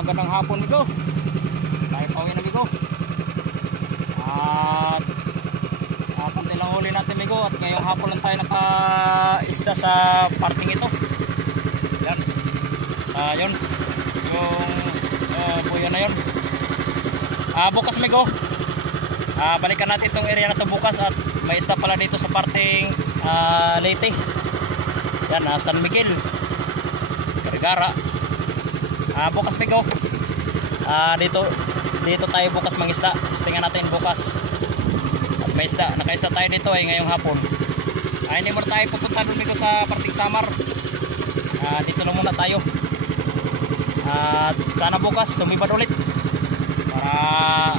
Magandang hapon bigo. Tayo pauwi na bigo. At konti lang huli natin bigo. At ngayong hapon lang tayo naka-isda sa parting ito. Yan. Yun. Yung buyo na yun. Bukas bigo. Balikan natin itong area na ito bukas. At may isda pala dito sa parting Leyte. Yan, San Miguel, Vergara. Bukas bigo. Dito tayo bukas mangisda. Testingan natin bukas. At may isda, nakaisda tayo dito ay ngayong hapon. Hindi muna tayo pupunta doon bigo sa parting Samar. Dito lang muna tayo. Sana bukas sumipad ulit para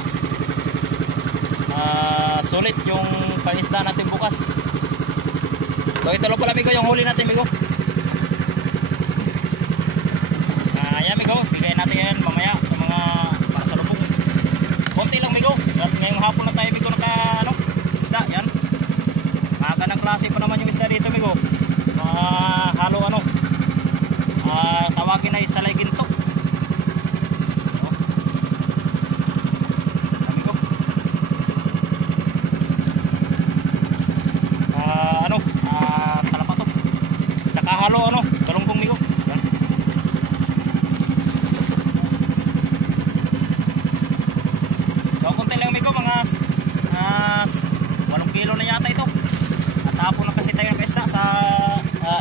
sulit yung pangisda natin bukas. So ito lang pala bigo yung huli natin bigo. Ayan bigo, bigay natin yan mamaya sa mga para sa lubong. Konti lang bigo. At ngayong hapon na tayo bigo isda yan. Magandang klase pa naman yung isda dito bigo. Halo tawagin ay salay ginto. Halo talongkong bigo. Yan. So konti lang bigo, mga 8 kilo na yata ito. At hapon lang kasi tayo nakaisda sa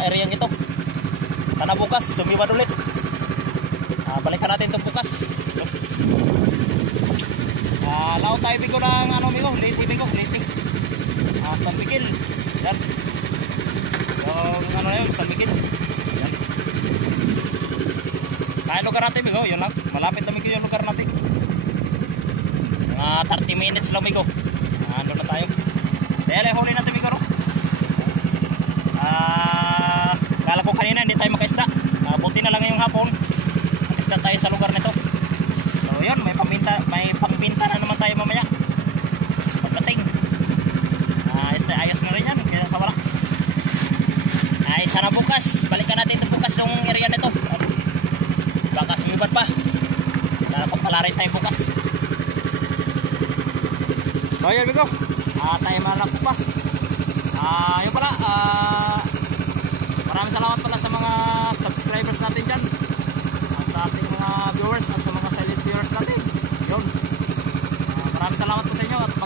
area ito. Sana bukas sumibad ulit. Balikan natin ito bukas. Lao tayo bigo ng bigo, Leyte bigo, Leyte. San Miguel. Yan. Yung yun, San Miguel. Yan. Kaya lugar natin bigo, yun lang. Malapit na bigo yung lugar natin. Mga 30 minutes lang bigo. Ano na tayo. Dahil huli natin bigo. Kala ko kanina hindi tayo makaisda. Buti na lang ngayong hapon makaisda tayo sa lugar nito. So yun, may pangbinta na naman tayo mamaya pagdating. Ayos na rin yan kaya sa wala. Sana bukas, balikan natin ito bukas yung area nito. Baka sumibad pa. Palarin tayo bukas. So yun bigo. Tayo malako pa. Yun pala. Maraming salamat pala sa mga subscribers natin dyan. At sa ating mga viewers at sa mga silent viewers natin. Yun. Maraming salamat po sa inyo. At